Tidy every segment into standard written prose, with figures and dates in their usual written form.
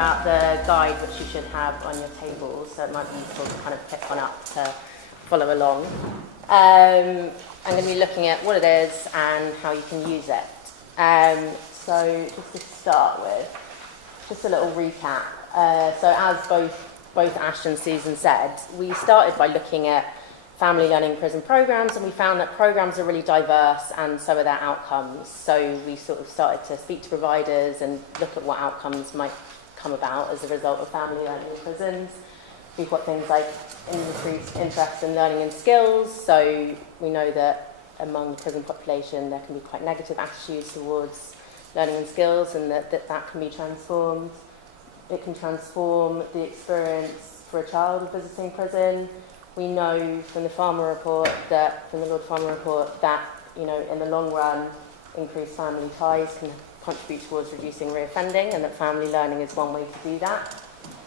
about the guide which you should have on your table, so it might be useful to kind of pick one up to follow along. I'm going to be looking at what it is and how you can use it. So just to start with, just a little recap. So as both Ash and Susan said, we started by looking at family learning prison programs, and we found that programs are really diverse and so are their outcomes. So we sort of started to speak to providers and look at what outcomes might come about as a result of family learning in prisons. We've got things like increased interest in learning and skills. So we know that among the prison population there can be quite negative attitudes towards learning and skills, and that can be transformed. It can transform the experience for a child visiting prison. We know from the Lord Farmer report that, in the long run, increased family ties can contribute towards reducing reoffending, and that family learning is one way to do that.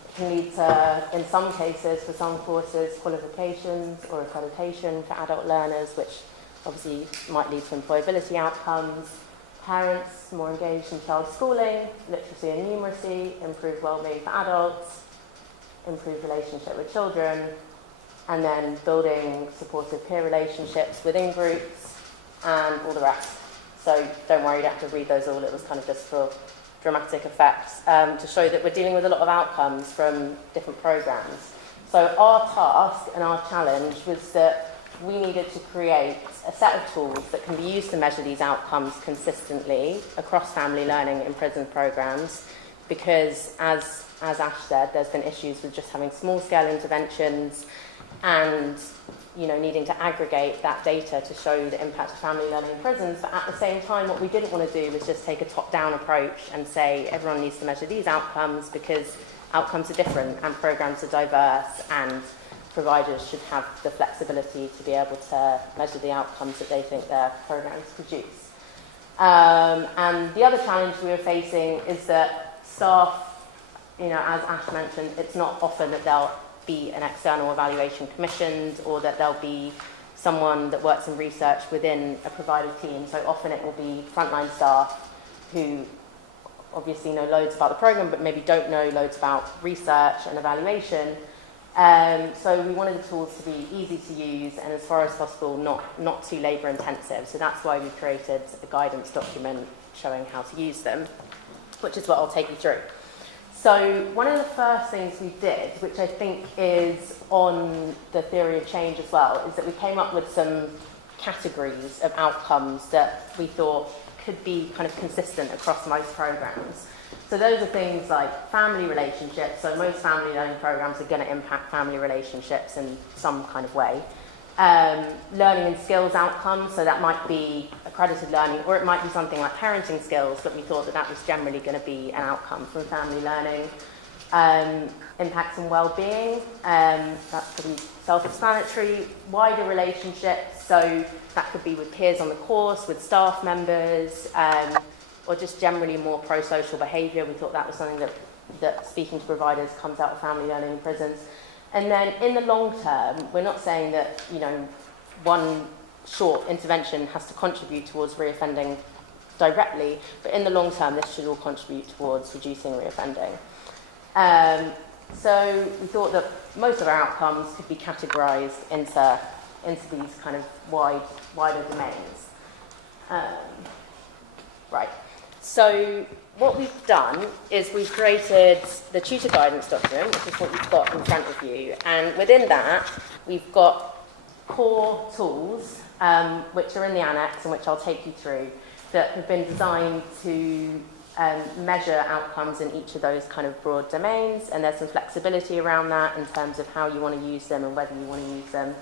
It can lead to, in some cases, for some courses, qualifications or accreditation for adult learners, which obviously might lead to employability outcomes. Parents more engaged in child schooling, literacy and numeracy, improved well-being for adults, improved relationship with children, and then building supportive peer relationships within groups, and all the rest. So don't worry, you don't have to read those all. It was kind of just for dramatic effects, to show that we're dealing with a lot of outcomes from different programs. So our task and our challenge was that we needed to create a set of tools that can be used to measure these outcomes consistently across family learning in prison programs, because as Ash said, there's been issues with just having small-scale interventions and needing to aggregate that data to show the impact of family learning in prisons. But at the same time, what we didn't want to do was just take a top-down approach and say everyone needs to measure these outcomes, because outcomes are different and programs are diverse, and providers should have the flexibility to be able to measure the outcomes that they think their programs produce. And the other challenge we were facing is that staff, as Ash mentioned, it's not often that they'll be an external evaluation commissioned, or that there'll be someone that works in research within a provider team. So often it will be frontline staff who obviously know loads about the program, but maybe don't know loads about research and evaluation. So we wanted the tools to be easy to use and, as far as possible, not too labour intensive. So that's why we created a guidance document showing how to use them, which is what I'll take you through. So one of the first things we did, which I think is on the theory of change as well, is that we came up with some categories of outcomes that we thought could be kind of consistent across most programs. So those are things like family relationships. So most family learning programs are going to impact family relationships in some kind of way. Learning and skills outcomes, so that might be accredited learning, or it might be something like parenting skills, but we thought that was generally going to be an outcome from family learning. Impacts on well-being, that's pretty self-explanatory. Wider relationships, so that could be with peers on the course, with staff members, or just generally more pro-social behaviour. We thought that was something that speaking to providers comes out of family learning in prisons. And then in the long term, we're not saying that, one short intervention has to contribute towards reoffending directly, but in the long term, this should all contribute towards reducing reoffending. So we thought that most of our outcomes could be categorised into these kind of wider domains. Right. So what we've done is we've created the tutor guidance document, which is what you've got in front of you. And within that, we've got core tools, which are in the annex and which I'll take you through, that have been designed to measure outcomes in each of those kind of broad domains. And there's some flexibility around that in terms of how you want to use them and whether you want to use them.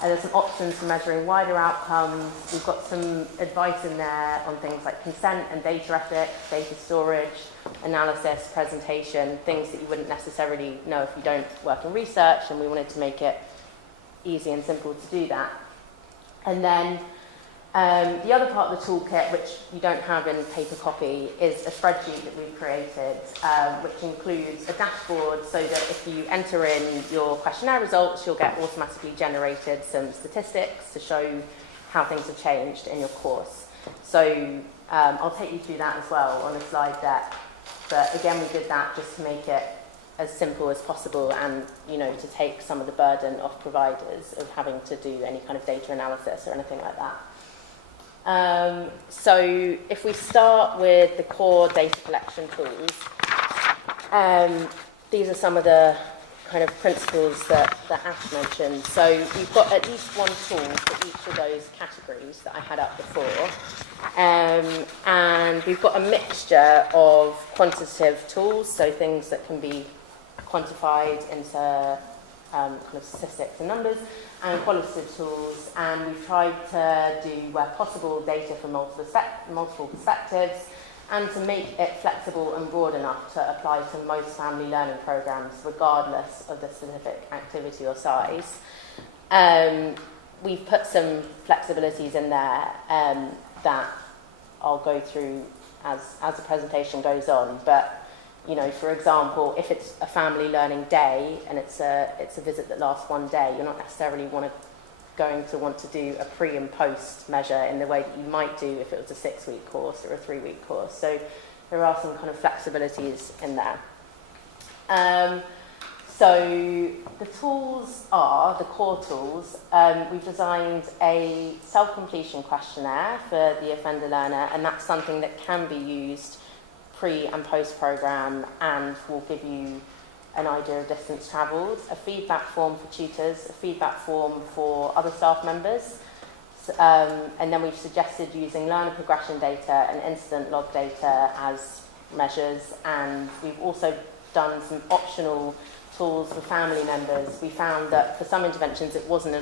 And there's some options for measuring wider outcomes. We've got some advice in there on things like consent and data ethics, data storage, analysis, presentation, things that you wouldn't necessarily know if you don't work in research, and we wanted to make it easy and simple to do that. And then the other part of the toolkit, which you don't have in paper copy, is a spreadsheet that we've created, which includes a dashboard, so that if you enter in your questionnaire results, you'll get automatically generated some statistics to show how things have changed in your course. So I'll take you through that as well on a slide deck. But again, we did that just to make it as simple as possible and, to take some of the burden off providers of having to do any kind of data analysis or anything like that. So if we start with the core data collection tools, these are some of the kind of principles that Ash mentioned. So we've got at least one tool for each of those categories that I had up before. And we've got a mixture of quantitative tools, so things that can be quantified into kind of statistics and numbers, and qualitative tools. And we've tried to do, where possible, data from multiple perspectives, and to make it flexible and broad enough to apply to most family learning programs, regardless of the specific activity or size. We've put some flexibilities in there that I'll go through as the presentation goes on. But, for example, if it's a family learning day and it's a visit that lasts one day, you're not necessarily going to want to do a pre and post measure in the way that you might do if it was a 6-week course or a 3-week course. So there are some kind of flexibilities in there. So the tools are, the core tools, we've designed a self-completion questionnaire for the offender learner, and that's something that can be used pre and post program and will give you an idea of distance travelled, a feedback form for tutors, a feedback form for other staff members, and then we've suggested using learner progression data and incident log data as measures, and we've also done some optional tools for family members. We found that for some interventions it wasn't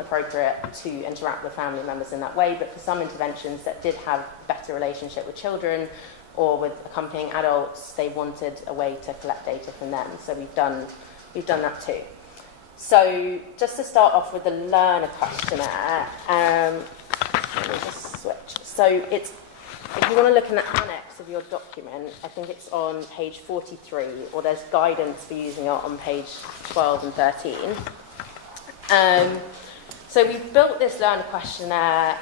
appropriate to interact with family members in that way, but for some interventions that did have better relationship with children or with accompanying adults, they wanted a way to collect data from them. So we've done that too. So just to start off with the learner questionnaire, let me just switch. So if you want to look in the annex of your document, I think it's on page 43, or there's guidance for using it on page 12 and 13. So we've built this learner questionnaire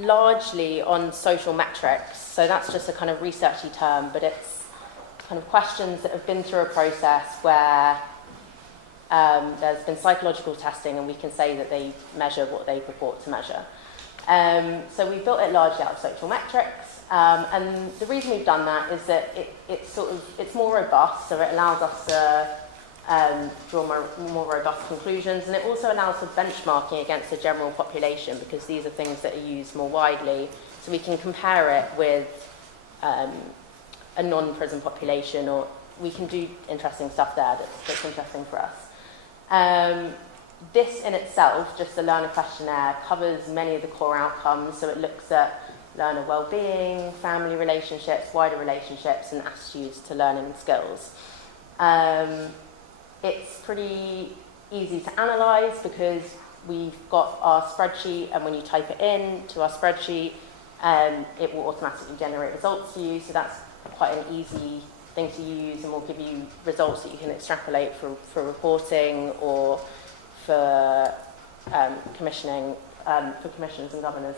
largely on social metrics. So that's just a kind of researchy term, but it's kind of questions that have been through a process where there's been psychological testing and we can say that they measure what they purport to measure. So we built it largely out of social metrics, and the reason we've done that is that it's more robust, so it allows us to draw more robust conclusions, and it also allows for benchmarking against the general population, because these are things that are used more widely, so we can compare it with a non-prison population, or we can do interesting stuff there that's interesting for us. This in itself, just the learner questionnaire, covers many of the core outcomes, so it looks at learner well-being, family relationships, wider relationships, and attitudes to learning skills. It's pretty easy to analyse because we've got our spreadsheet, and when you type it in to our spreadsheet, it will automatically generate results for you, so that's quite an easy thing to use, and will give you results that you can extrapolate for reporting or for commissioning, for commissioners and governors.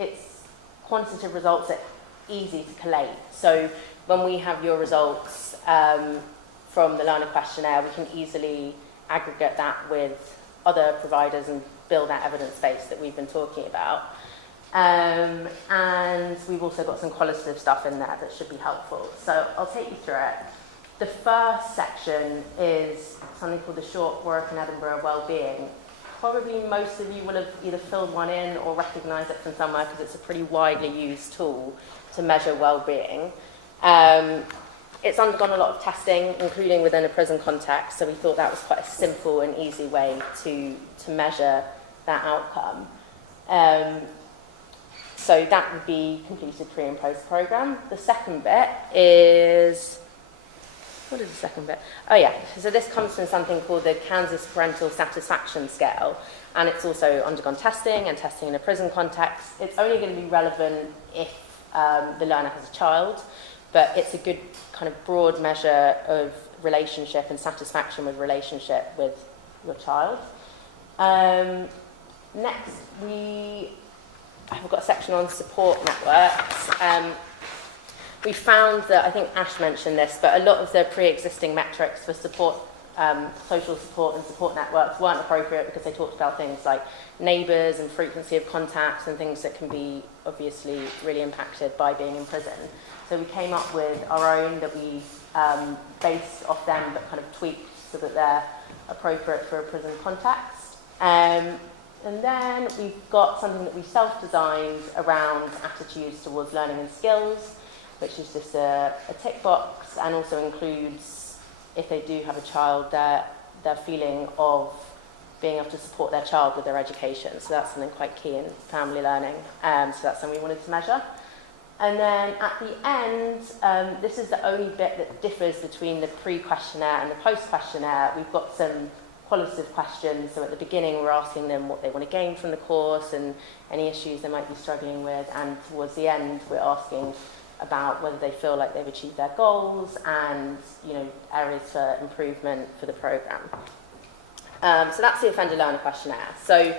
It's quantitative results that are easy to collate. So when we have your results from the learner questionnaire, we can easily aggregate that with other providers and build that evidence base that we've been talking about. And we've also got some qualitative stuff in there that should be helpful. So I'll take you through it. The first section is something called the Short Warwick and Edinburgh Wellbeing. Probably most of you will have either filled one in or recognised it from somewhere, because it's a pretty widely used tool to measure well-being. It's undergone a lot of testing, including within a prison context, so we thought that was quite a simple and easy way to measure that outcome. So that would be completed pre and post programme. The second bit is, what is the second bit? Oh yeah, so this comes from something called the Kansas Parental Satisfaction Scale, and it's also undergone testing and testing in a prison context. It's only going to be relevant if the learner has a child, but it's a good kind of broad measure of relationship and satisfaction with relationship with your child. Next, we have got a section on support networks. we found that, I think Ash mentioned this, but a lot of the pre-existing metrics for support, social support and support networks weren't appropriate because they talked about things like neighbours and frequency of contacts and things that can be obviously really impacted by being in prison. So we came up with our own that we based off them but kind of tweaked so that they're appropriate for a prison context. And then we've got something that we self-designed around attitudes towards learning and skills, which is just a tick box, and also includes, if they do have a child, their feeling of being able to support their child with their education. So that's something quite key in family learning. So that's something we wanted to measure. And then at the end, this is the only bit that differs between the pre-questionnaire and the post-questionnaire. We've got some qualitative questions. So at the beginning, we're asking them what they want to gain from the course and any issues they might be struggling with. And towards the end, we're asking about whether they feel like they've achieved their goals and, you know, areas for improvement for the program. So that's the offender learner questionnaire. So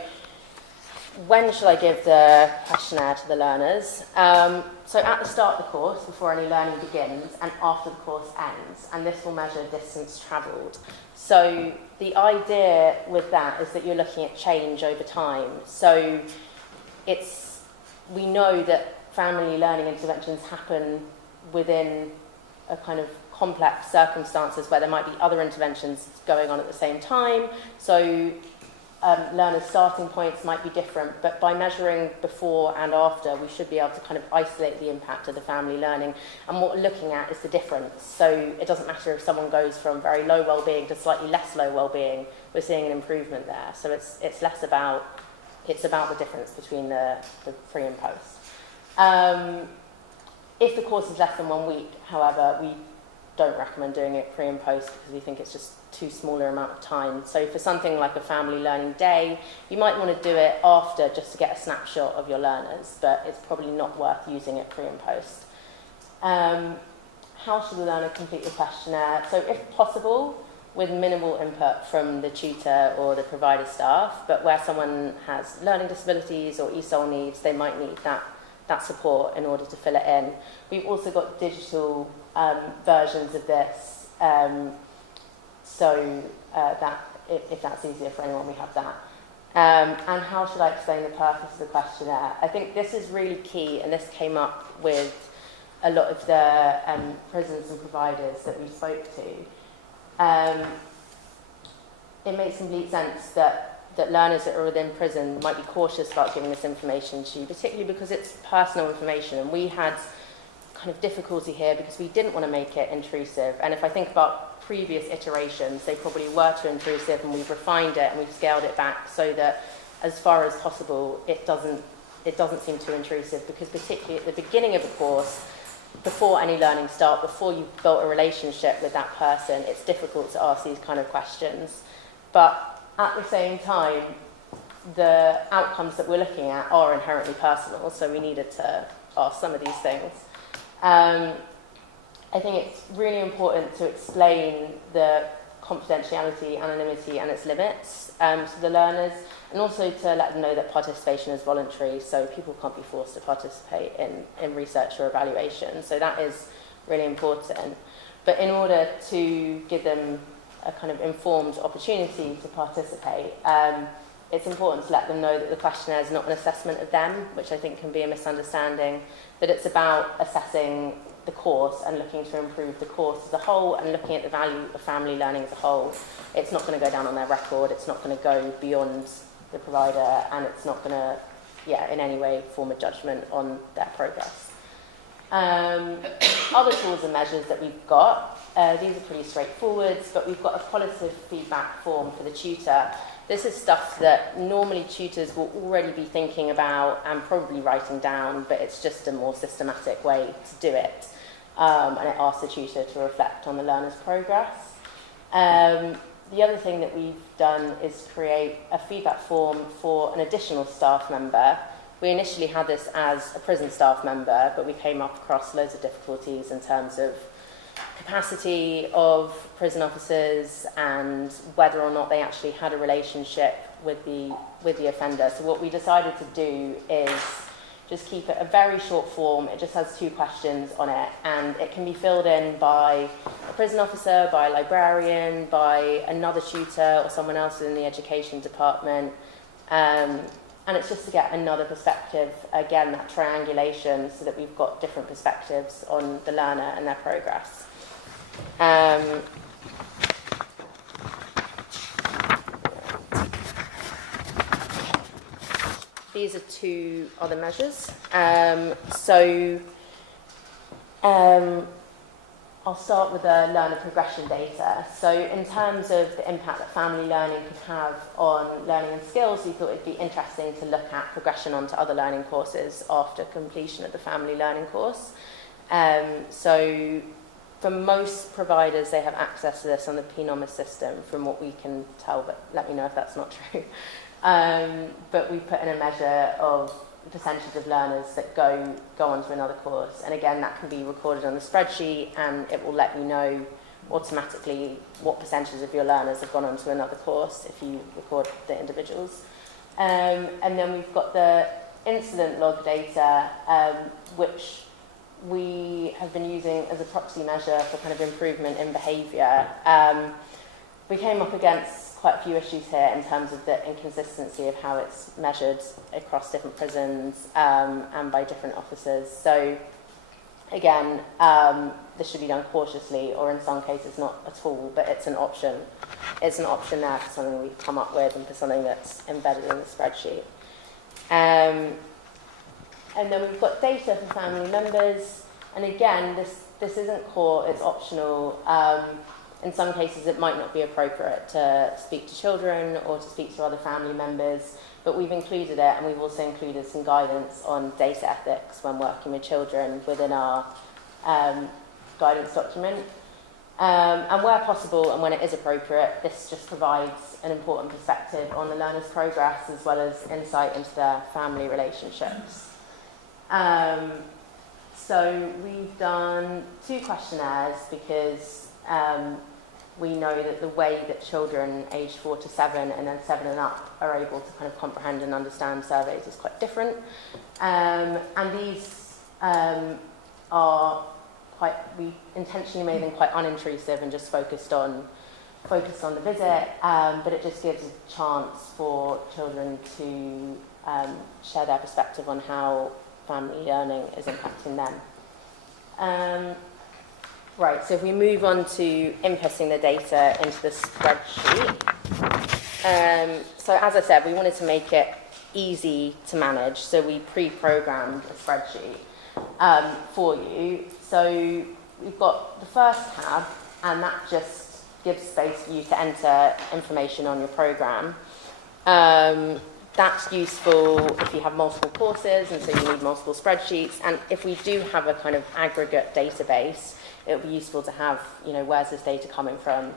when should I give the questionnaire to the learners? So at the start of the course, before any learning begins, and after the course ends, and this will measure distance travelled. So the idea with that is that you're looking at change over time. So we know that family learning interventions happen within a kind of complex circumstances where there might be other interventions going on at the same time. So learners' starting points might be different, but by measuring before and after, we should be able to kind of isolate the impact of the family learning. And what we're looking at is the difference. So it doesn't matter if someone goes from very low well-being to slightly less low well-being, we're seeing an improvement there. So it's less about, it's about the difference between the pre and post. If the course is less than 1 week, however, we don't recommend doing it pre and post because we think it's just too smaller amount of time. So for something like a family learning day, you might want to do it after just to get a snapshot of your learners, but it's probably not worth using it pre and post. How should the learner complete the questionnaire? So if possible, with minimal input from the tutor or the provider staff, but where someone has learning disabilities or ESOL needs, they might need that support in order to fill it in. We've also got digital versions of this, so that if that's easier for anyone, we have that. And how should I explain the purpose of the questionnaire? I think this is really key, and this came up with a lot of the prisons and providers that we spoke to. It makes complete sense that learners that are within prison might be cautious about giving this information to you, particularly because it's personal information. And we had kind of difficulty here because we didn't want to make it intrusive. And if I think about previous iterations, they probably were too intrusive, and we've refined it and we've scaled it back so that as far as possible, it doesn't seem too intrusive, because particularly at the beginning of the course, before any learning start, before you've built a relationship with that person, it's difficult to ask these kind of questions. But at the same time, the outcomes that we're looking at are inherently personal, so we needed to ask some of these things. I think it's really important to explain the confidentiality, anonymity, and its limits to the learners, and also to let them know that participation is voluntary, so people can't be forced to participate in research or evaluation. So that is really important. But in order to give them a kind of informed opportunity to participate, it's important to let them know that the questionnaire is not an assessment of them, which I think can be a misunderstanding, that it's about assessing the course and looking to improve the course as a whole and looking at the value of family learning as a whole. It's not going to go down on their record, it's not going to go beyond the provider, and it's not going to, in any way form a judgment on their progress. Other tools and measures that we've got, these are pretty straightforward, but we've got a qualitative feedback form for the tutor. This is stuff that normally tutors will already be thinking about and probably writing down, but it's just a more systematic way to do it. And it asks the tutor to reflect on the learner's progress. The other thing that we've done is create a feedback form for an additional staff member. We initially had this as a prison staff member, but we came up across loads of difficulties in terms of capacity of prison officers and whether or not they actually had a relationship with the offender. So what we decided to do is just keep it a very short form. It just has 2 questions on it, and it can be filled in by a prison officer, by a librarian, by another tutor or someone else in the education department. And it's just to get another perspective, again, that triangulation, so that we've got different perspectives on the learner and their progress. These are 2 other measures. I'll start with the learner progression data. So in terms of the impact that family learning could have on learning and skills, we thought it'd be interesting to look at progression onto other learning courses after completion of the family learning course. So for most providers, they have access to this on the PNOMIS system, from what we can tell, but let me know if that's not true. But we put in a measure of the percentage of learners that go on to another course. And again, that can be recorded on the spreadsheet, and it will let you know automatically what percentage of your learners have gone on to another course if you record the individuals. And then we've got the incident log data, which we have been using as a proxy measure for kind of improvement in behaviour. We came up against quite a few issues here in terms of the inconsistency of how it's measured across different prisons and by different officers. So again, this should be done cautiously, or in some cases not at all, but it's an option. It's an option there for something we've come up with and for something that's embedded in the spreadsheet. And then we've got data for family members, and again, this isn't core, it's optional. In some cases, it might not be appropriate to speak to children or to speak to other family members, but we've included it, and we've also included some guidance on data ethics when working with children within our guidance document. And where possible and when it is appropriate, this just provides an important perspective on the learner's progress as well as insight into their family relationships. So we've done 2 questionnaires because we know that the way that children aged 4 to 7 and then 7 and up are able to kind of comprehend and understand surveys is quite different. And these are we intentionally made them quite unintrusive and just focused on the visit, but it just gives a chance for children to share their perspective on how family learning is impacting them. Right, so if we move on to inputting the data into the spreadsheet. So as I said, we wanted to make it easy to manage, so we pre-programmed a spreadsheet for you. So we've got the first tab, and that just gives space for you to enter information on your program. That's useful if you have multiple courses, and so you need multiple spreadsheets. And if we do have a kind of aggregate database, it would be useful to have, where's this data coming from?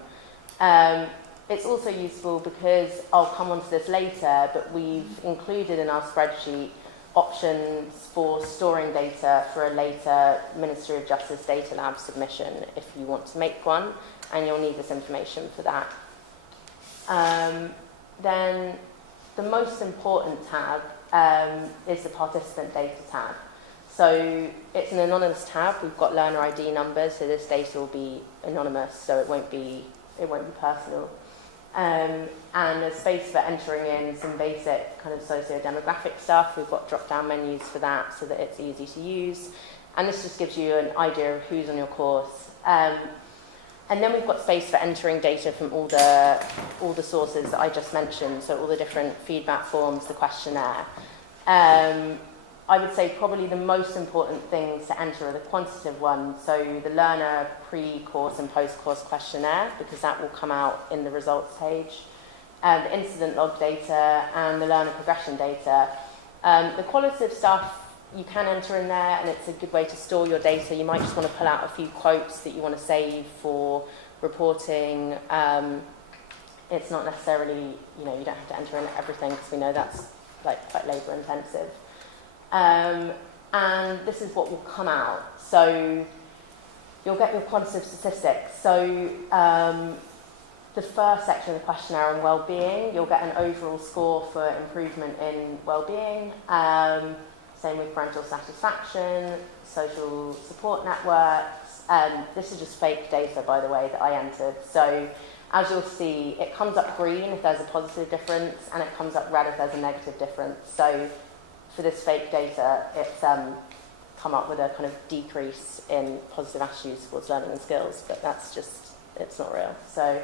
It's also useful because, I'll come on to this later, but we've included in our spreadsheet options for storing data for a later Ministry of Justice Data Lab submission if you want to make one, and you'll need this information for that. Then the most important tab is the participant data tab. So it's an anonymous tab. We've got learner ID numbers, so this data will be anonymous, so it won't be personal. And there's space for entering in some basic kind of socio-demographic stuff. We've got drop-down menus for that so that it's easy to use. And this just gives you an idea of who's on your course. And then we've got space for entering data from all the sources that I just mentioned, so all the different feedback forms, the questionnaire. I would say probably the most important things to enter are the quantitative ones, so the learner pre-course and post-course questionnaire, because that will come out in the results page, the incident log data and the learner progression data. The qualitative stuff you can enter in there, and it's a good way to store your data. You might just want to pull out a few quotes that you want to save for reporting. It's not necessarily, you don't have to enter in everything, because we know that's quite labour intensive. And this is what will come out. So you'll get your quantitative statistics. So the first section of the questionnaire on well-being, you'll get an overall score for improvement in well-being. Same with parental satisfaction, social support networks. This is just fake data, by the way, that I entered. So as you'll see, it comes up green if there's a positive difference, and it comes up red if there's a negative difference. So for this fake data, it's come up with a kind of decrease in positive attitudes towards learning and skills, but that's just, it's not real. So,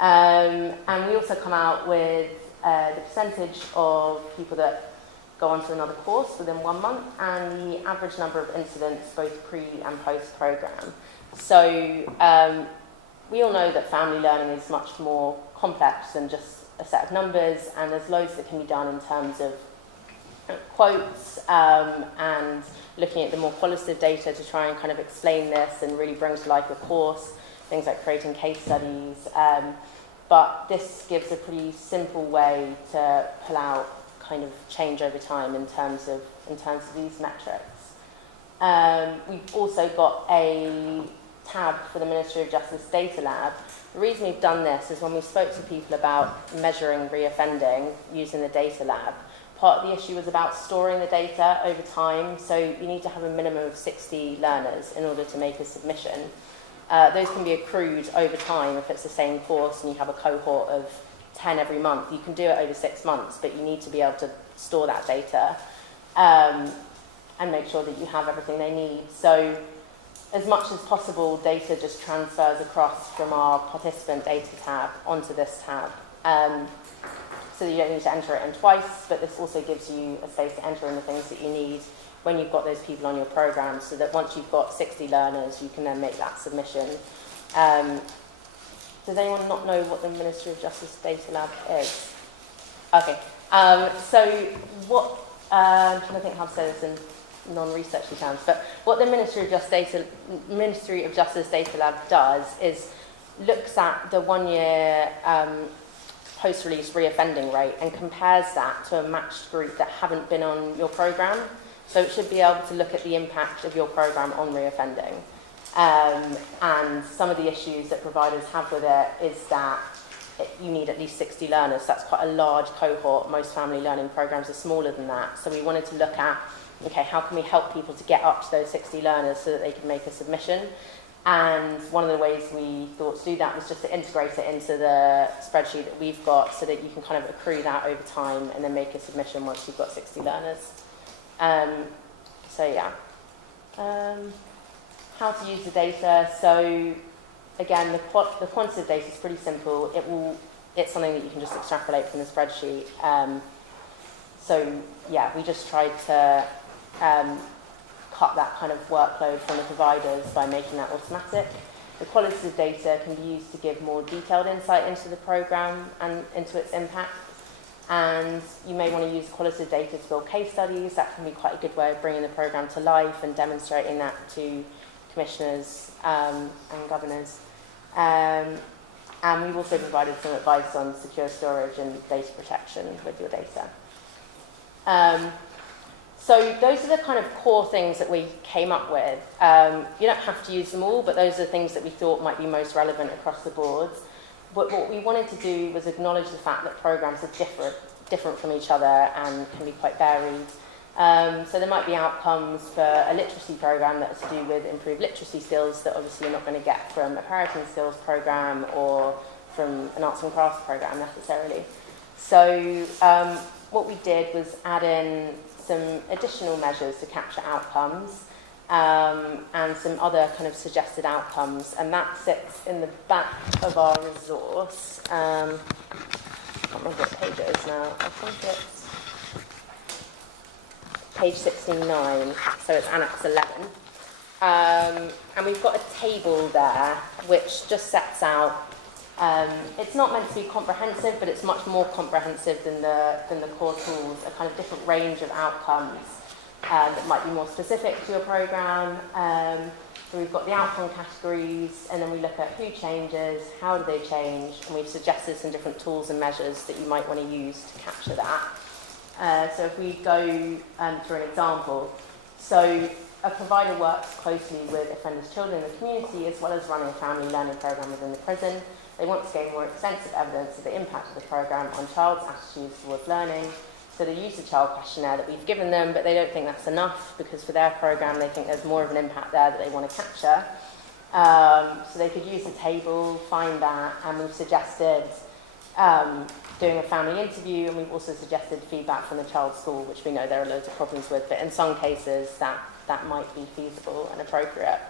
and we also come out with the percentage of people that go on to another course within 1 month, and the average number of incidents both pre and post program. So we all know that family learning is much more complex than just a set of numbers, and there's loads that can be done in terms of quotes and looking at the more qualitative data to try and kind of explain this and really bring to life a course, things like creating case studies. But this gives a pretty simple way to pull out kind of change over time in terms of these metrics. We've also got a tab for the Ministry of Justice Data Lab. The reason we've done this is when we spoke to people about measuring reoffending using the Data Lab, part of the issue was about storing the data over time, so you need to have a minimum of 60 learners in order to make a submission. Those can be accrued over time if it's the same course and you have a cohort of 10 every month. You can do it over 6 months, but you need to be able to store that data and make sure that you have everything they need. So as much as possible, data just transfers across from our participant data tab onto this tab. So you don't need to enter it in twice, but this also gives you a space to enter in the things that you need when you've got those people on your program, so that once you've got 60 learners, you can then make that submission. Does anyone not know what the Ministry of Justice Data Lab is? Okay. So what, I'm trying to think how to say this in non-researchy terms, but what the Ministry of Justice Data Lab does is looks at the 1 year post-release reoffending rate and compares that to a matched group that haven't been on your program. So it should be able to look at the impact of your program on reoffending. And some of the issues that providers have with it is that you need at least 60 learners. So that's quite a large cohort. Most family learning programs are smaller than that. So we wanted to look at, okay, how can we help people to get up to those 60 learners so that they can make a submission? And one of the ways we thought to do that was just to integrate it into the spreadsheet that we've got so that you can kind of accrue that over time and then make a submission once you've got 60 learners. So yeah. How to use the data. So again, the quantitative data is pretty simple. It's something that you can just extrapolate from the spreadsheet. So yeah, we just tried to cut that kind of workload from the providers by making that automatic. The qualitative data can be used to give more detailed insight into the program and into its impact. And you may want to use qualitative data to build case studies. That can be quite a good way of bringing the program to life and demonstrating that to commissioners and governors. And we've also provided some advice on secure storage and data protection with your data. So those are the kind of core things that we came up with. You don't have to use them all, but those are the things that we thought might be most relevant across the boards. But what we wanted to do was acknowledge the fact that programs are different from each other and can be quite varied. So there might be outcomes for a literacy program that are to do with improved literacy skills that obviously you're not going to get from a parenting skills program or from an arts and crafts program necessarily. So what we did was add in some additional measures to capture outcomes and some other kind of suggested outcomes, and that sits in the back of our resource. I can't remember what page it is now. I think it's page 69, so it's Annex 11. And we've got a table there which just sets out, it's not meant to be comprehensive, but it's much more comprehensive than the core tools, a kind of different range of outcomes that might be more specific to your program. So we've got the outcome categories, and then we look at who changes, how do they change, and we've suggested some different tools and measures that you might want to use to capture that. So if we go through an example, so a provider works closely with offenders' children in the community as well as running a family learning program within the prison. They want to gain more extensive evidence of the impact of the program on child's attitudes towards learning. So they use the child questionnaire that we've given them, but they don't think that's enough because for their programme they think there's more of an impact there that they want to capture. So they could use the table, find that, and we've suggested doing a family interview, and we've also suggested feedback from the child's school, which we know there are loads of problems with, but in some cases that might be feasible and appropriate.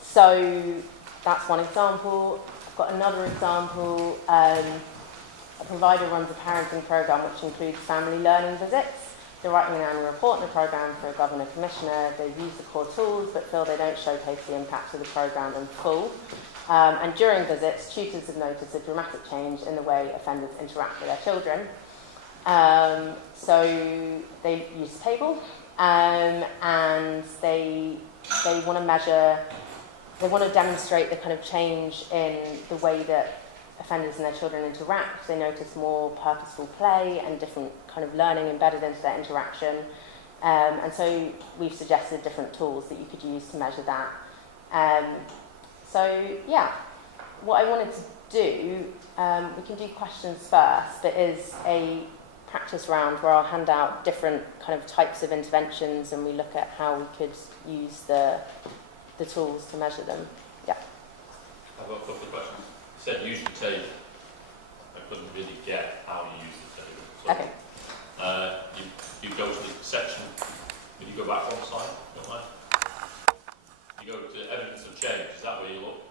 So that's one example. I've got another example. A provider runs a parenting programme which includes family learning visits. They're writing an annual report on the programme for a governor commissioner. They use the core tools but feel they don't showcase the impact of the programme in full. And during visits, tutors have noticed a dramatic change in the way offenders interact with their children. So they use the table and they want to measure, they want to demonstrate the kind of change in the way that offenders and their children interact. They notice more purposeful play and different kind of learning embedded into their interaction. And so we've suggested different tools that you could use to measure that. So yeah, what I wanted to do, we can do questions first, but is a practice round where I'll hand out different kind of types of interventions and we look at how we could use the tools to measure them. Yeah. I've got a couple of questions. You said use the table. I couldn't really get how you use the table. So, okay. You go to the section, when you go back one slide, don't mind? You go to evidence of change, is that where you look?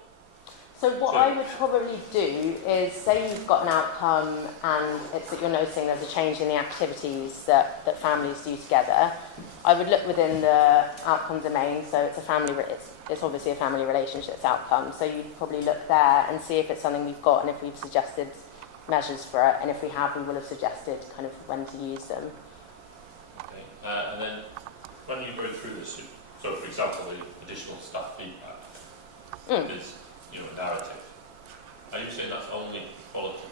So what I would probably do is, say you've got an outcome and it's that you're noticing there's a change in the activities that families do together. I would look within the outcome domain, so it's obviously a family relationships outcome, so you'd probably look there and see if it's something we've got and if we've suggested measures for it, and if we have, we will have suggested kind of when to use them. Okay, and then when you go through this, so for example, the additional staff feedback is, a narrative. Are you saying that's only qualitative?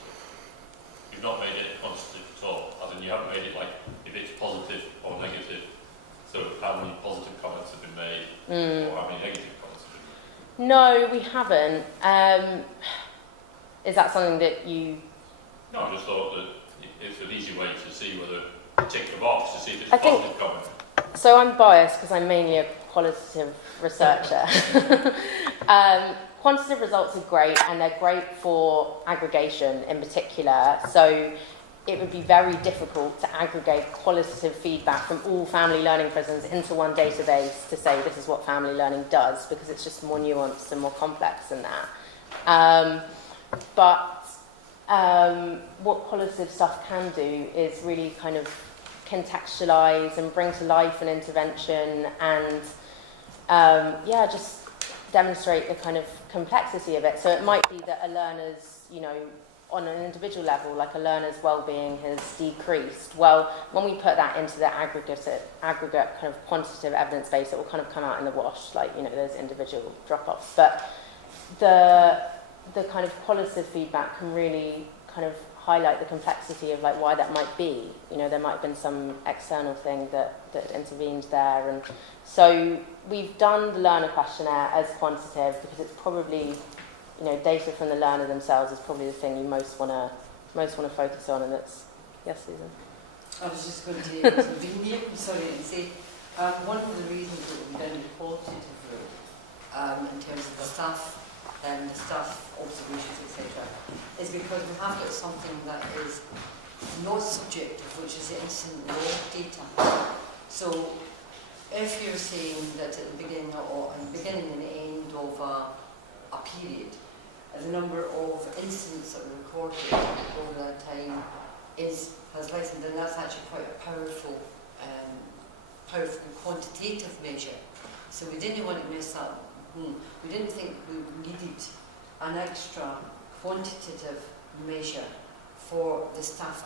You've not made it quantitative at all, as in you haven't made it like if it's positive or negative, so how many positive comments have been made or how many negative comments have been made? No, we haven't. Is that something that you... No, I just thought that it's an easy way to see whether you tick the box to see if it's a positive comment. So I'm biased because I'm mainly a qualitative researcher. Quantitative results are great, and they're great for aggregation in particular. So it would be very difficult to aggregate qualitative feedback from all family learning prisons into one database to say this is what family learning does, because it's just more nuanced and more complex than that. But what qualitative stuff can do is really kind of contextualize and bring to life an intervention and just demonstrate the kind of complexity of it. So it might be that a learner's, on an individual level, like a learner's well-being has decreased. Well, when we put that into the aggregate kind of quantitative evidence base, it will kind of come out in the wash, like, there's individual drop-offs. But the kind of qualitative feedback can really kind of highlight the complexity of like why that might be. There might have been some external thing that intervened there, and so we've done the learner questionnaire as quantitative because it's probably, data from the learner themselves is probably the thing you most want to focus on, and that's yes, Susan. I was just going to say one of the reasons that we've done the qualitative route in terms of the staff observations, etc., is because we have got something that is not subjective, which is the incident log data. So if you're saying that at the beginning and the end of a period, the number of incidents that were recorded over that time has lessened, and that's actually quite a powerful quantitative measure. So we didn't want to mess up. We didn't think we needed an extra quantitative measure for the staff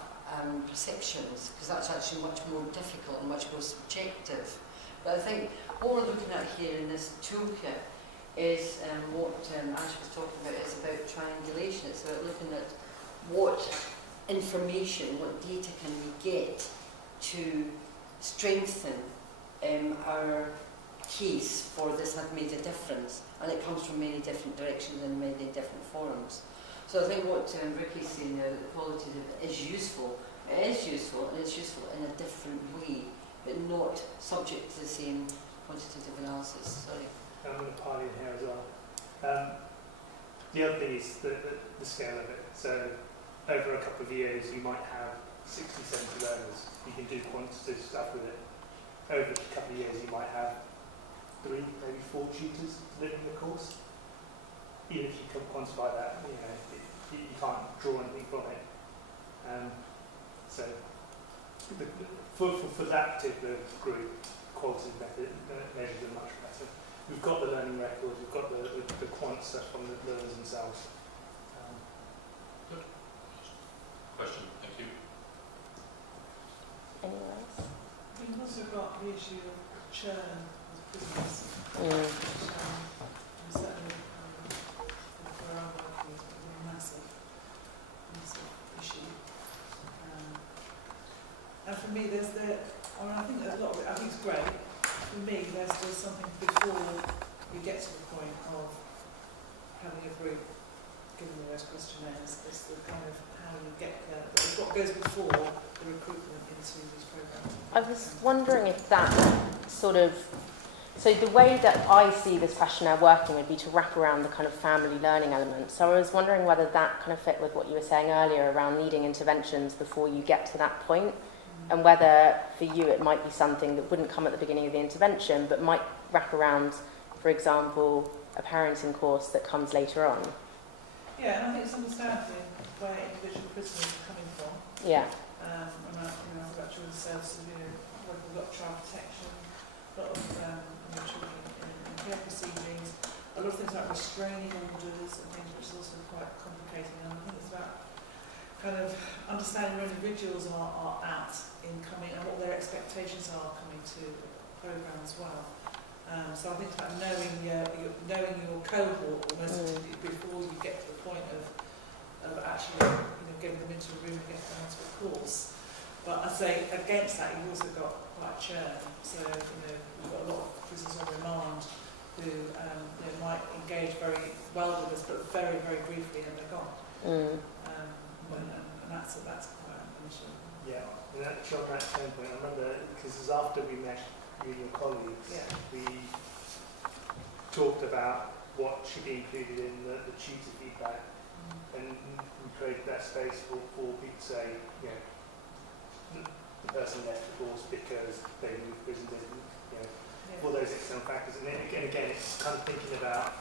perceptions, because that's actually much more difficult and much more subjective. But I think what we're looking at here in this toolkit is what Ash was talking about, is about triangulation. It's about looking at what information, what data can we get to strengthen our case for this had made a difference, and it comes from many different directions and many different forums. So I think what Ricky's saying now, that qualitative is useful, It is useful, and it's useful in a different way, but not subject to the same quantitative analysis. Sorry. I'm going to pile in here as well. The other thing is the scale of it. So over a couple of years, you might have 60, 70 learners. You can do quantitative stuff with it. Over a couple of years, you might have 3, maybe 4 tutors living the course. Even if you can quantify that, you can't draw anything from it. So for that particular group, qualitative measures are much better. We've got the learning records, we've got the quant stuff from the learners themselves. Good. Question, thank you. Anyone else? We've also got the issue of churn with prisoners, Mm. which certainly where I'm working is a massive issue. And for me, I think there's a lot of it, I think it's great. For me, there's still something before we get to the point of having a group, giving them those questionnaires. It's the kind of how you get there. But it's what goes before the recruitment into these programs. I was wondering if that sort of, so the way that I see this questionnaire working would be to wrap around the kind of family learning element. So I was wondering whether that kind of fit with what you were saying earlier around needing interventions before you get to that point, and whether for you it might be something that wouldn't come at the beginning of the intervention but might wrap around, for example, a parenting course that comes later on. Yeah, and I think it's understanding where individual prisoners are coming from. Yeah. And I think about children's services, whether we've got child protection, a lot of children in care proceedings, a lot of things like restraining orders and things, which is also quite complicating. And I think it's about kind of understanding where individuals are at in coming and what their expectations are coming to the programme as well. So I think it's about knowing your cohort almost before you get to the point of actually getting them into a room and getting them onto a course. But I'd say against that you've also got quite a churn. So we've got a lot of prisoners on remand who might engage very well with us, but very, very briefly and they're gone. And that's quite an issue. Yeah, and actually on that turn point, I remember, because it was after we met you and your colleagues, we talked about what should be included in the tutor feedback, and we created that space for people to say, the person left the course because they moved prison, all those external factors. And then again, it's kind of thinking about,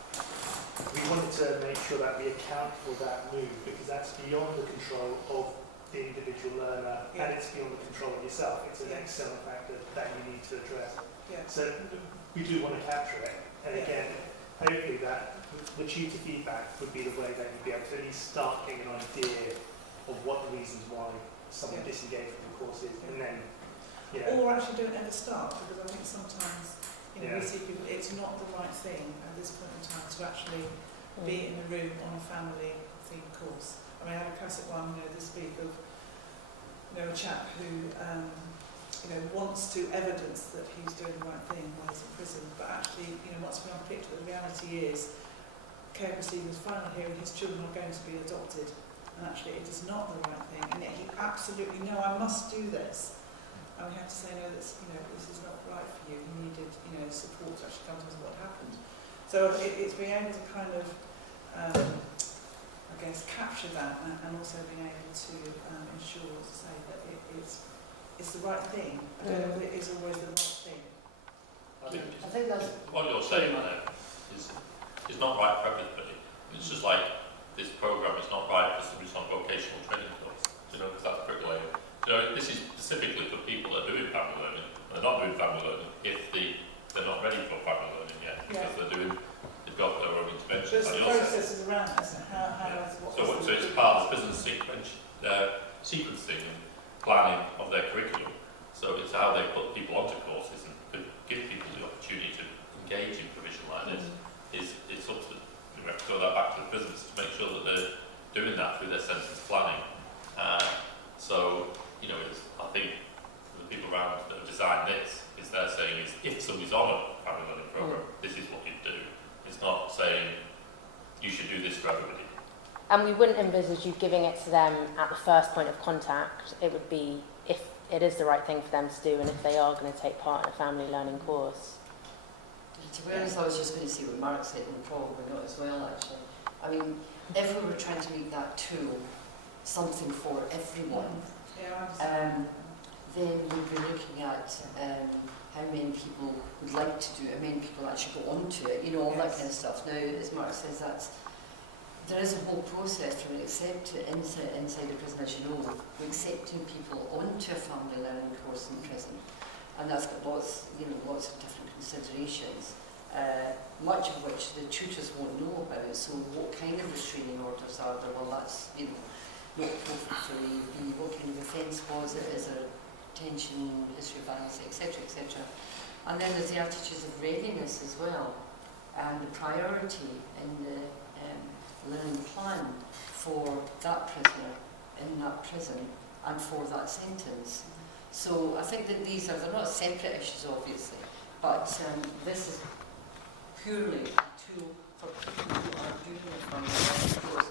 we wanted to make sure that we account for that move, because that's beyond the control of the individual learner, and it's beyond the control of yourself. It's an external factor that you need to address. So we do want to capture it. And again, hopefully that the tutor feedback would be the way that you'd be able to at least start getting an idea of what the reasons why someone disengaged from the course is, and then, Or actually don't ever start, because I think sometimes we see people, it's not the right thing at this point in time to actually be in the room on a family themed course. I mean, I had a classic one, this week of a chap who wants to evidence that he's doing the right thing while he's in prison, but actually, once we unpicked what the reality is, care proceedings final hearing, his children are going to be adopted, and actually it is not the right thing, and yet he absolutely, no, I must do this. And we have to say, no, this is not right for you. You needed, support to actually come to us what happened. So it's being able to kind of, capture that, and also being able to ensure, to say that it's the right thing. I don't know that it is always the right thing. I think that's what you're saying there is not right for everybody. It's just like this programme is not right for somebody who's on vocational training course, because that's bricklayer. This is specifically for people that are doing family learning. They're not doing family learning if they're not ready for family learning yet, because they've got their own interventions. There's processes around that, isn't it? So it's part of the business sequencing and planning of their curriculum. So it's how they put people onto courses and give people the opportunity to engage in provision like this. It's up to we have to throw that back to the business to make sure that they're doing that through their sentence planning. I think the people around that have designed this, they're saying if somebody's on a family learning programme, this is what you do. It's not saying you should do this for everybody. And we wouldn't envisage you giving it to them at the first point of contact. It would be if it is the right thing for them to do and if they are going to take part in a family learning course. To be honest, I was just going to see what Mark said, and probably not as well, actually. I mean, if we were trying to make that tool something for everyone, then we'd be looking at how many people would like to do it, how many people actually go onto it, you know, all that kind of stuff. Now, as Mark says, there is a whole process from inside the prison, as you know, we're accepting people onto a family learning course in prison, and that's got lots of different considerations, much of which the tutors won't know about. So, what kind of restraining orders are there? Well, that's not appropriate for AUB. What kind of offence was it? Is there detention, history of violence, etc., etc. And then there's the attitudes of readiness as well, and the priority in the learning plan for that prisoner in that prison and for that sentence. So I think that they're not separate issues, obviously, but this is purely a tool for people who are doing a family learning course.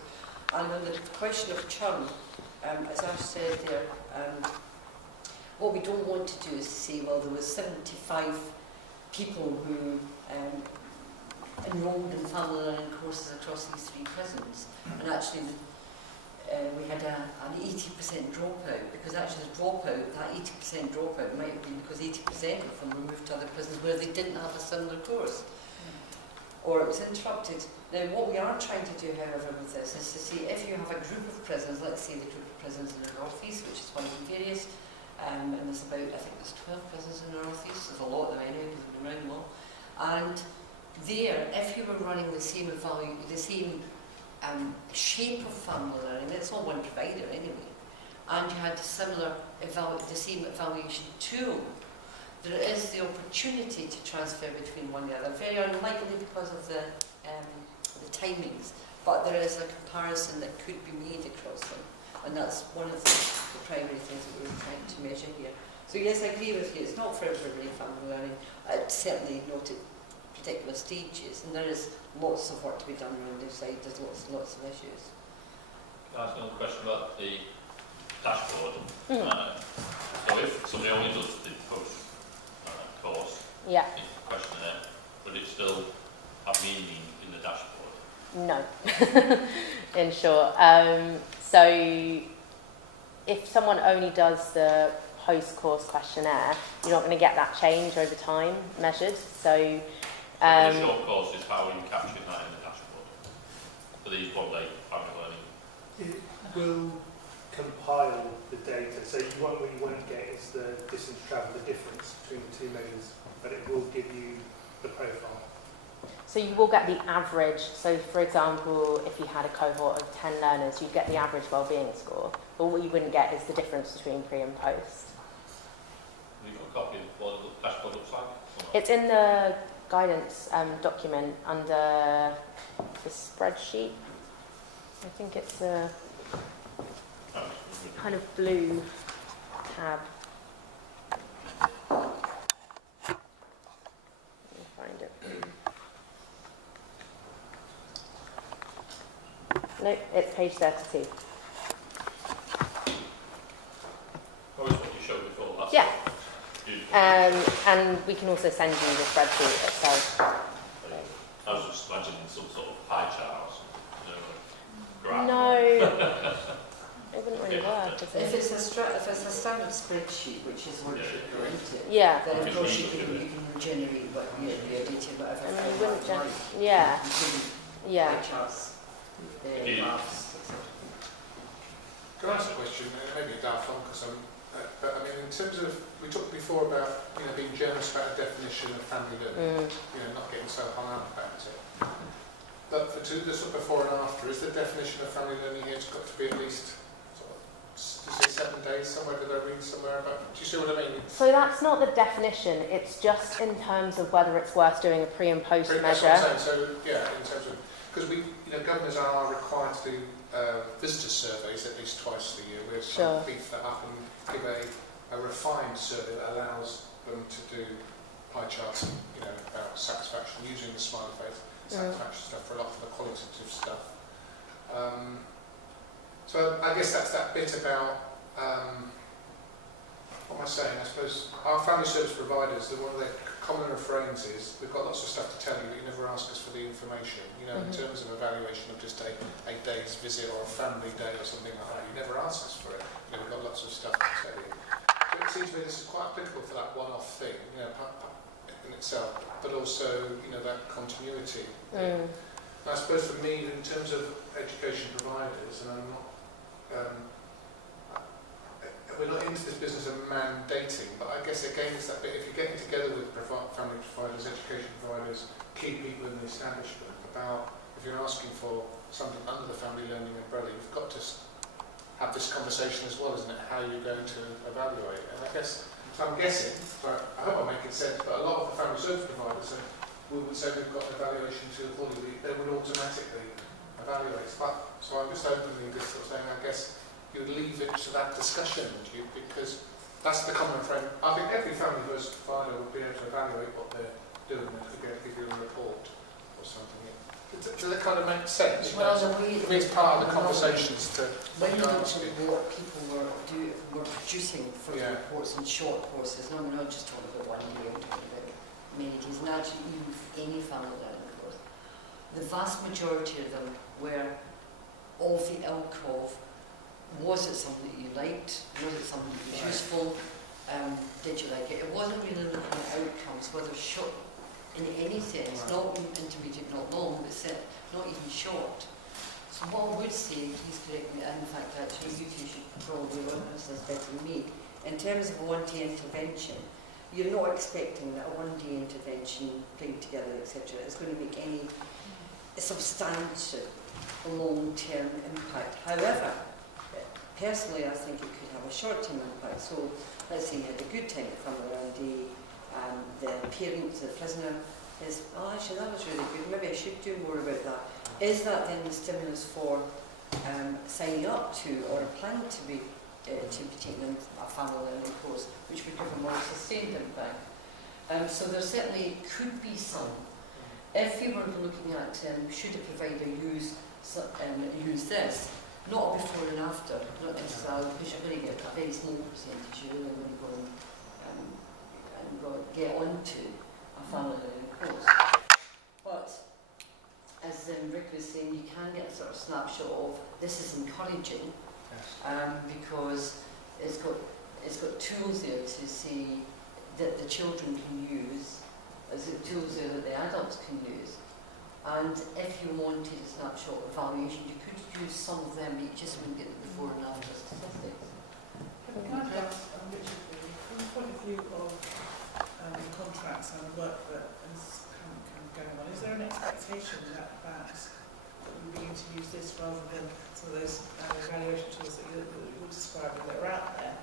And on the question of churn, as Ash said there, what we don't want to do is to say, well, there was 75 people who enrolled in family learning courses across these 3 prisons, and actually we had an 80% dropout, because actually the dropout, that 80% dropout might have been because 80% of them were moved to other prisons where they didn't have a similar course, or it was interrupted. Now, what we are trying to do, however, with this is to see if you have a group of prisons, let's say the group of prisons in the North East, which is one of the various, and there's about, I think there's 12 prisons in the North East, there's a lot of them anyway, because we've been around them all, and there, if you were running the same shape of family learning, it's all one provider anyway, and you had the same evaluation tool, there is the opportunity to transfer between one and the other. Very unlikely because of the timings, but there is a comparison that could be made across them, and that's one of the primary things that we were trying to measure here. So yes, I agree with you, it's not for everybody family learning, certainly not at particular stages, and there is lots of work to be done around this side, there's lots of issues. Can I ask another question about the dashboard? So if somebody only does the post course Yeah. in questionnaire, would it still have meaning in the dashboard? No, in short. So if someone only does the post-course questionnaire, you're not going to get that change over time measured. So the short course is how are you capturing that in the dashboard for these one-day family learning? It will compile the data, so what you won't get is the distance travel, the difference between the 2 measures, but it will give you the profile. So you will get the average. So for example, if you had a cohort of 10 learners, you'd get the average wellbeing score. But what you wouldn't get is the difference between pre and post. Have you got a copy of what the dashboard looks like? It's in the guidance document under the spreadsheet. I think it's a kind of blue tab. Let me find it. No, it's page 32. Or is what you showed before? That's Yeah. beautiful. And we can also send you the spreadsheet itself. I was just imagining some sort of pie chart or something, graph. No, it wouldn't really work, does If it? it's a standard spreadsheet, which is what it should go into, Yeah. then of course you can generate what the data, whatever. I mean, you wouldn't format just, you yeah, like. You can yeah. pie charts, graphs, etc. Can I ask a question? Maybe a daft one, but I mean, in terms of, we talked before about being generous about a definition of family learning, not getting so hung up about it. But for the sort of before and after, is the definition of family learning here got to be at least sort of, to say 7 days somewhere? Did I read somewhere about? Do you see what I mean? So that's not the definition. It's just in terms of whether it's worth doing a pre and post That's measure. what I'm saying. So yeah, in terms of, because governors are required to do visitor surveys at least twice a year. We're trying to beef that up and give a refined survey that allows them to do pie charts, about satisfaction using the smiley face, satisfaction stuff for a lot of the qualitative stuff. So I guess that's that bit about, what am I saying? I suppose our family service providers, one of their common refrains is, we've got lots of stuff to tell you, but you never ask us for the information. You know, in terms of evaluation of just a day's visit or a family day or something like that, you never ask us for it. You know, we've got lots of stuff to tell you. So it seems to me this is quite applicable for that one-off thing, you know, in itself, but also, you know, that continuity. And I suppose for me, in terms of education providers, and I'm not, we're not into this business of mandating, but I guess again it's that bit, if you're getting together with family providers, education providers, key people in the establishment, about if you're asking for something under the family learning umbrella, you've got to have this conversation as well, isn't it, how you're going to evaluate. And I guess, so I'm guessing, but I hope I'm making sense, but a lot of the family service providers we would say we've got an evaluation tool accordingly, they would automatically evaluate. But, so I'm just openly just sort of saying, I guess you'd leave it to that discussion, would you? Because that's the common frame. I think every family service provider would be able to evaluate what they're doing and to be able to give you a report or something. Does that kind of make sense? Well, it means part of the conversations to when you looked at what people were producing for the reports in short courses, no, we're not just talking about 1 day, we're talking about many days, and actually even any family learning course. The vast majority of them were of the ilk of, was it something that you liked? Was it something that was useful? Did you like it? It wasn't really looking at outcomes, whether short in any sense, not intermediate, not long, but not even short. So what I would say, please correct me, and in fact actually you two should probably learn this better than me, in terms of a one-day intervention, you're not expecting that a one-day intervention, playing together, etc., is going to make any substantial long-term impact. However, personally, I think it could have a short-term impact. So, let's say you had a good time at family around day, the parent, the prisoner, is, oh, actually, that was really good, maybe I should do more about that. Is that then the stimulus for signing up to or planning to be taking a family learning course, which would give a more sustained impact? So there certainly could be some. If you were looking at should a provider use this, not before and after, not necessarily, because you're going to get a very small percentage, you're really going to go and get onto a family learning course. But as Rick was saying, you can get a sort of snapshot of this is encouraging, because it's got tools there to see that the children can use, as tools there that the adults can use. And if you wanted a snapshot evaluation, you could use some of them, but you just wouldn't get the before and after statistics. Can I ask, Richard, from the point of view of contracts and work that is going on, is there an expectation that we begin to use this rather than some of those evaluation tools that you're describing that are out there?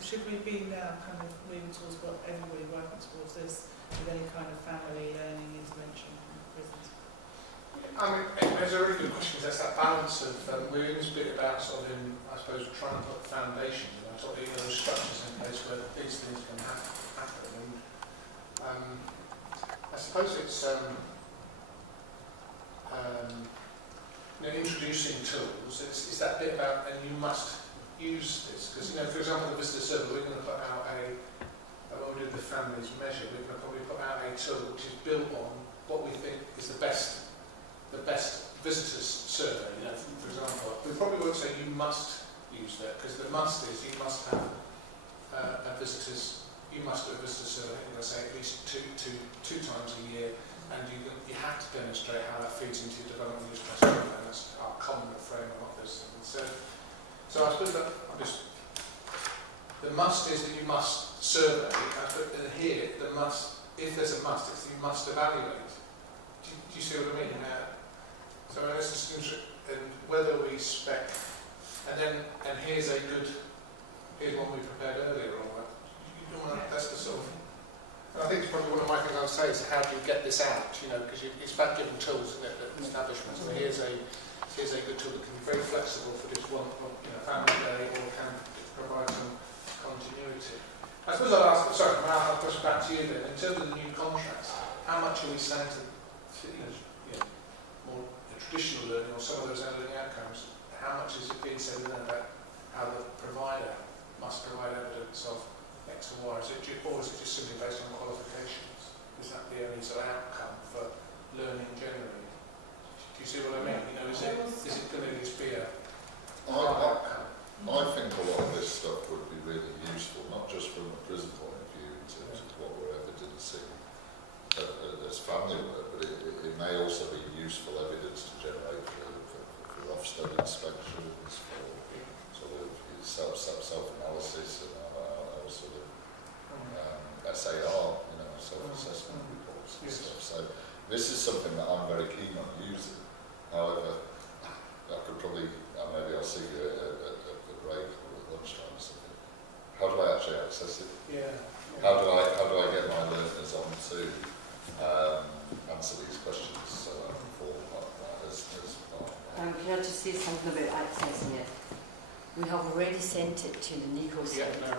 Should we be now kind of moving towards everybody working towards this with any kind of family learning intervention in prisons? I mean, there's a really good question. That's that balance of we're in this bit about sort of I suppose, trying to put foundations, sort of those structures in place where these things can happen. And I suppose it's introducing tools. It's that bit about, and you must use this, because for example, the visitor survey, we're going to put out when we did the families measure, we're going to probably put out a tool which is built on what we think is the best visitors survey. For example, we probably won't say you must use that, because the must is you must have you must do a visitor survey. I'm going to say at least two times a year, and you have to demonstrate how that feeds into your development use criteria, and that's our common frame of this. So I suppose that the must is that you must survey, and here the must, if there's a must, it's that you must evaluate. Do you see what I mean? So this is interesting, and whether we spec, and here's one we prepared earlier on. That's the sort of, and I think it's probably one of my things I would say is how do you get this out? Because it's about giving tools, isn't it, that establishments. So here's a good tool that can be very flexible for this one, family day, or can provide some continuity. I suppose I'll ask. Sorry, I'll push back to you then. In terms of the new contracts, how much are we saying to more traditional learning or some of those learning outcomes, how much is it being said in there about how the provider must provide evidence of X and Y? Or is it just simply based on qualifications? Is that the only sort of outcome for learning generally? Do you see what I mean? You know, is it going to just be a outcome? I think a lot of this stuff would be really useful, not just from a prison point of view in terms of what we're evidencing as family work, but it may also be useful evidence to generate for Ofsted inspections, for sort of self-analysis and our sort of SAR, self-assessment reports and stuff. So this is something that I'm very keen on using. However, I could probably, maybe I'll see you at the break or at lunchtime or something. How do I actually access it? Yeah. How do I get my learners on to answer these questions so I can fall as Can I just say something about accessing it? We have already sent it to the NICO site. Yeah, no,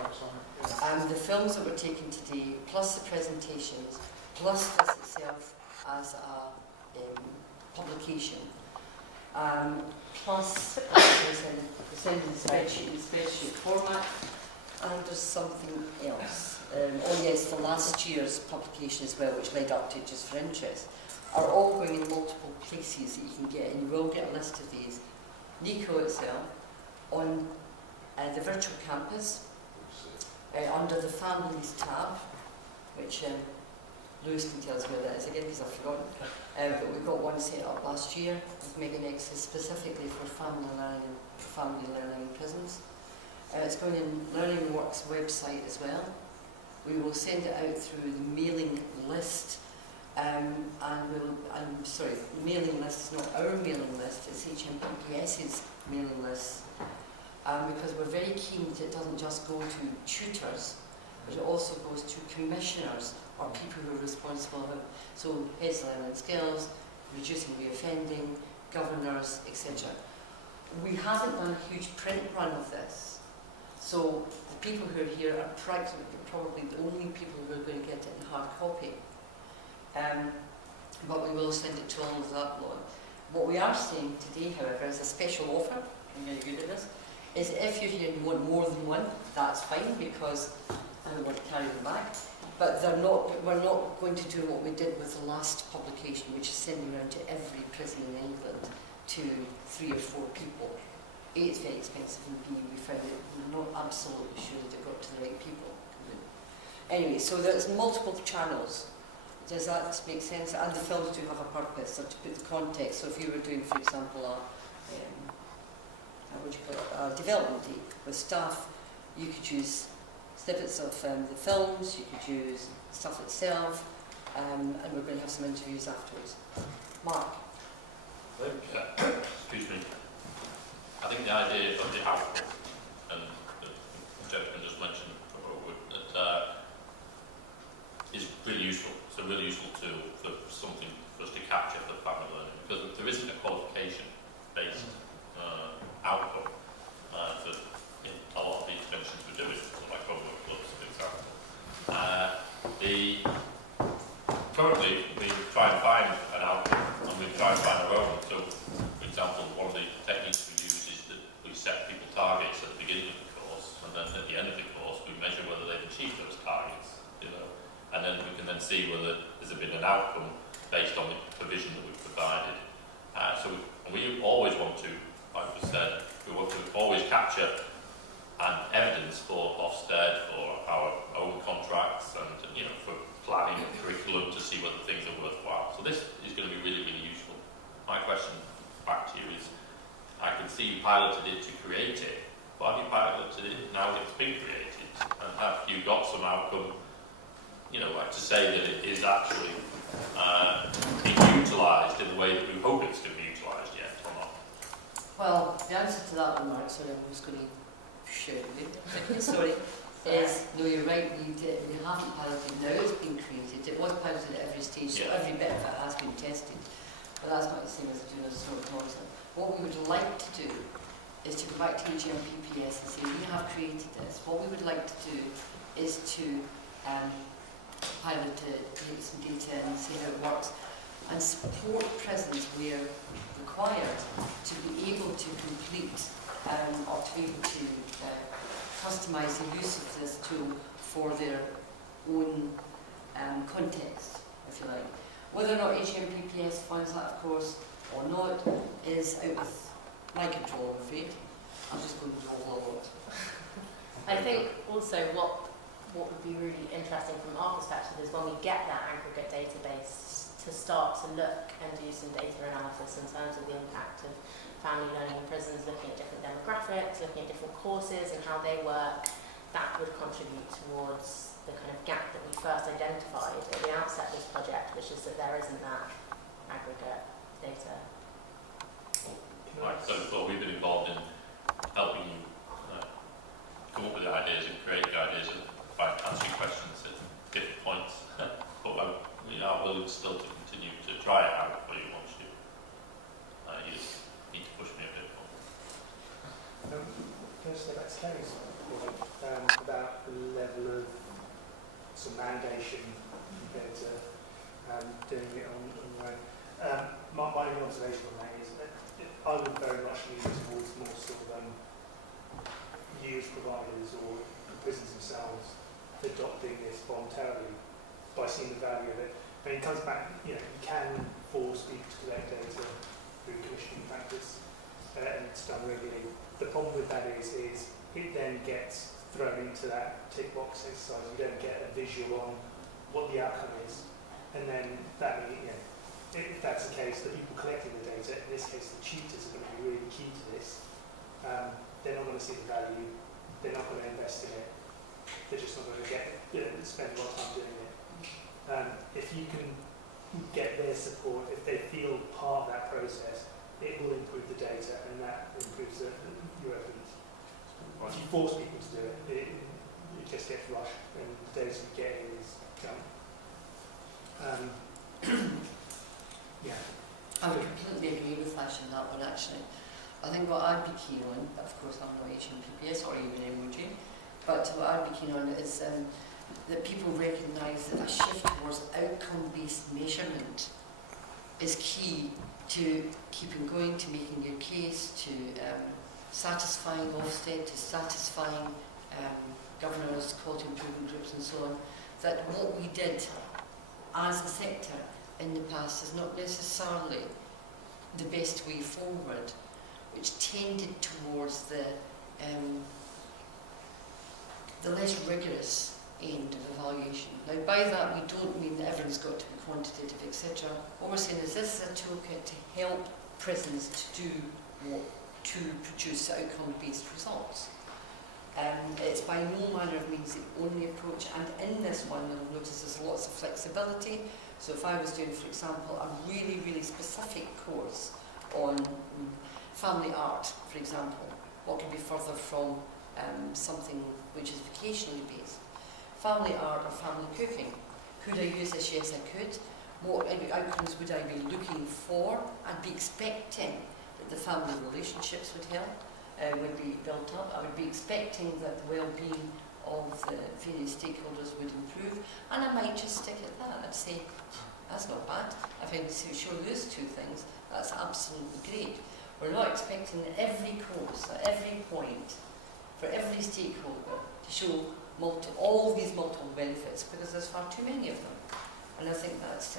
that's fine. The films that were taken today, plus the presentations, plus this itself as a publication, plus it's in the spreadsheet format, and there's something else. Oh yes, the last year's publication as well, which led up to Just for Interest, are all going in multiple places that you can get, and you will get a list of these. NICO itself, on the virtual campus, under the Families tab, which Lewis can tell us where that is again because I've forgotten, but we got one set up last year with Megan X specifically for family learning in prisons. It's going in Learning Works website as well. We will send it out through the mailing list, the mailing list is not our mailing list, it's HMPPS's mailing list, because we're very keen that it doesn't just go to tutors, but it also goes to commissioners or people who are responsible, so heads of learning skills, reducing reoffending, governors, etc. We haven't done a huge print run of this, so the people who are here are practically probably the only people who are going to get it in hard copy. But we will send it to all of that lot. What we are saying today, however, is a special offer, I'm very good at this, is if you're here and you want more than one, that's fine, because I don't want to carry them back. But we're not going to do what we did with the last publication, which is sending around to every prison in England to 3 or 4 people. A, it's very expensive, and B, we found that we're not absolutely sure that it got to the right people. Anyway, so there's multiple channels. Does that make sense? And the films do have a purpose, so to put the context. So if you were doing, for example, a development day with staff, you could use snippets of the films, you could use stuff itself, and we're going to have some interviews afterwards. Mark? Excuse me. I think the idea of the output, and the gentleman just mentioned that is really useful. It's a really useful tool for something for us to capture for family learning, because there isn't a qualification-based output for a lot of the interventions we're doing, like homework clubs, for example. Currently, we try and find an output, and we try and find our own. So, for example, one of the techniques we use is that we set people targets at the beginning of the course, and then at the end of the course, we measure whether they've achieved those targets. And then we can then see whether there's been an outcome based on the provision that we've provided. So we always want to, like we said, we want to always capture evidence for Ofsted, for our own contracts, and for planning and curriculum to see whether things are worthwhile. So this is going to be really, really useful. My question back to you is, I can see you piloted it to create it, but have you piloted it now that it's been created? And have you got some outcome, like to say that it is actually being utilised in the way that we hope it's going to be utilised yet, or not? Well, the answer to that one, Mark, sorry, I'm just going to share it with you. Sorry. Is, no, you're right, we haven't piloted, now it's been created. It was piloted at every stage, so every bit of it has been tested. But that's not the same as doing a sort of concept. What we would like to do is to go back to HMPPS and say, we have created this. What we would like to do is to pilot it, get some data and see how it works. and support prisons where required to be able to complete or to be able to customise the use of this tool for their own context, if you like. Whether or not HMPPS funds that, of course, or not, is out of my control, I'm afraid. I'm just going to roll a lot. I think also what would be really interesting from our perspective is when we get that aggregate database to start to look and do some data analysis in terms of the impact of family learning in prisons, looking at different demographics, looking at different courses and how they work. That would contribute towards the kind of gap that we first identified at the outset of this project, which is that there isn't that aggregate data. Like I said before, we've been involved in helping you come up with the ideas and create the ideas and by answering questions at different points. But we are willing still to continue to try it out for you once you just need to push me a bit more. Can I just go back to Kerry's point about the level of some mandation compared to doing it on your own? My only observation on that is that I would very much lean towards more sort of youth providers or the prisons themselves adopting this voluntarily by seeing the value of it. But it comes back, you can force people to collect data through commissioning practice, and it's done regularly. The problem with that is it then gets thrown into that tick box exercise. You don't get a visual on what the outcome is, and then that if that's the case, the people collecting the data, in this case the tutors, are going to be really key to this. They're not going to see the value. They're not going to invest in it. They're just not going to spend a lot of time doing it. If you can get their support, if they feel part of that process, it will improve the data, and that improves your evidence. If you force people to do it, it just gets rushed, and the data you get is junk. Yeah. I would completely agree with Ash on that one, actually. I think what I'd be keen on, but of course I'm not HMPPS or even MOJ, but what I'd be keen on is that people recognise that a shift towards outcome-based measurement is key to keeping going, to making your case, to satisfying Ofsted, to satisfying governors, quality improvement groups and so on, that what we did as a sector in the past is not necessarily the best way forward, which tended towards the less rigorous end of evaluation. Now, by that we don't mean that everyone's got to be quantitative, etc. What we're saying is this is a toolkit to help prisons to produce outcome-based results. It's by no manner of means the only approach, and in this one you'll notice there's lots of flexibility. So if I was doing, for example, a really, really specific course on family art, for example, what could be further from something which is vocationally based? Family art or family cooking. Could I use this? Yes, I could. What outcomes would I be looking for? I'd be expecting that the family relationships would help, would be built up. I would be expecting that the well-being of the various stakeholders would improve, and I might just stick at that. I'd say, that's not bad. If I can show those two things, that's absolutely great. We're not expecting every course, at every point, for every stakeholder to show all these multiple benefits, because there's far too many of them. And I think that's...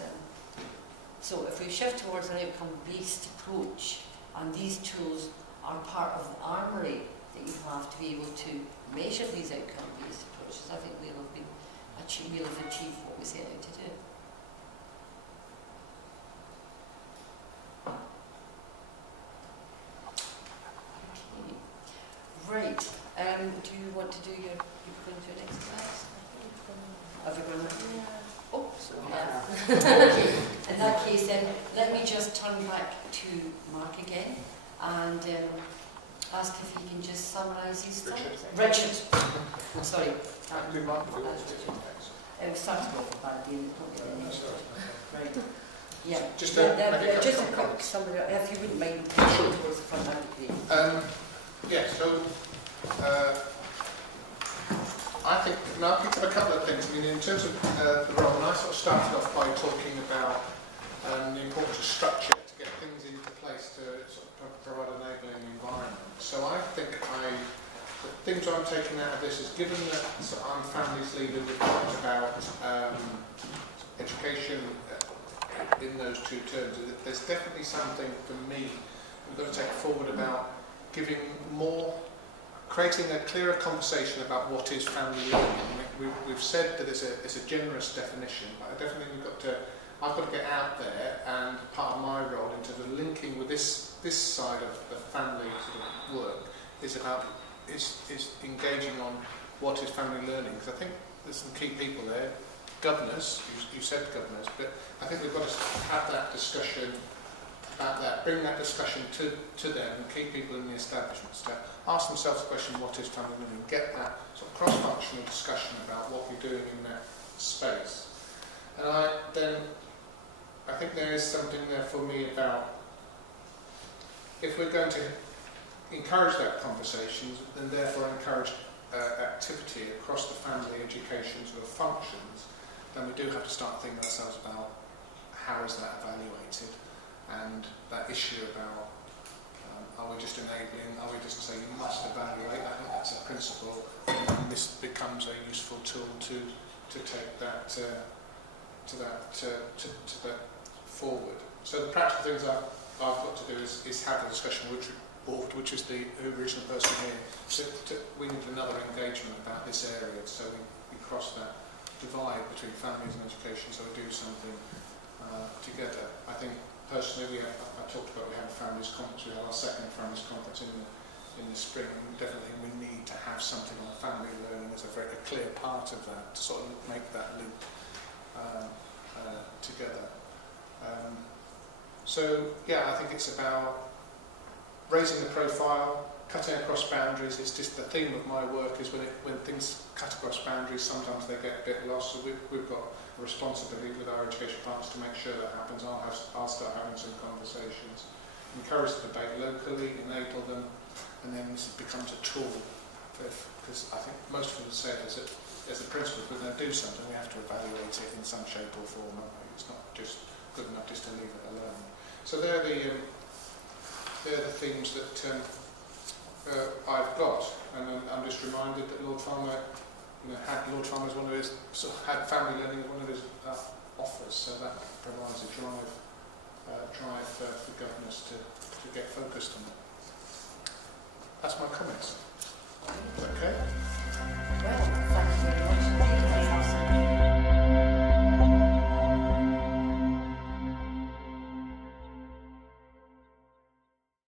so if we shift towards an outcome-based approach, and these tools are part of the armoury that you have to be able to measure these outcome-based approaches, I think we'll have achieved what we set out to do. Okay. Right. Do you want to do your going to your next class? Have you gone? Oh, so yeah. Okay. In that case, then let me just turn back to Mark again and ask if he can just summarise his thoughts. Richard. Sorry. Do Mark do it? Starting off with that being probably the next one. Right. Yeah. Just a quick summary, if you wouldn't mind towards the front end of the page. Yeah, so I think Mark picked up a couple of things. I mean, in terms of the role, and I sort of started off by talking about and the importance of structure to get things into place to sort of provide an enabling environment. So I think the things I'm taking out of this is, given that I'm families leader, we've talked about education in those two terms, there's definitely something for me we've got to take forward about giving more, creating a clearer conversation about what is family learning. We've said that it's a generous definition, but I've got to get out there, and part of my role into the linking with this side of the family sort of work is engaging on what is family learning, because I think there's some key people there. Governors, you said governors, but I think we've got to have that discussion about that, bring that discussion to them, and key people in the establishments to ask themselves the question, what is family learning? Get that sort of cross-functional discussion about what we're doing in that space. And I think there is something there for me about, if we're going to encourage that conversation, and therefore encourage activity across the family education sort of functions, then we do have to start thinking ourselves about how is that evaluated, and that issue about are we just enabling, are we just saying you must evaluate? I think that's a principle, and this becomes a useful tool to take that forward. So the practical things I've got to do is have a discussion with the board, which is the original person here. So we need another engagement about this area, so we cross that divide between families and education, so we do something together. I think personally, I talked about we had a families conference. We had our second families conference in the spring, and definitely we need to have something on family learning as a very clear part of that, to sort of make that link together. So yeah, I think it's about raising the profile, cutting across boundaries. It's just the theme of my work is when things cut across boundaries, sometimes they get a bit lost. So we've got a responsibility with our education partners to make sure that happens. I'll start having some conversations, encourage the debate locally, enable them, and then this becomes a tool. Because I think most of them said is that as a principle, if we're going to do something, we have to evaluate it in some shape or form. It's not just good enough just to leave it alone. So they're the themes that I've got, and I'm just reminded that Lord Farmer, had Lord Farmer as one of his, had family learning as one of his offers, so that provides a drive for governors to get focused on it. That's my comments. Okay. Well, thank you very much.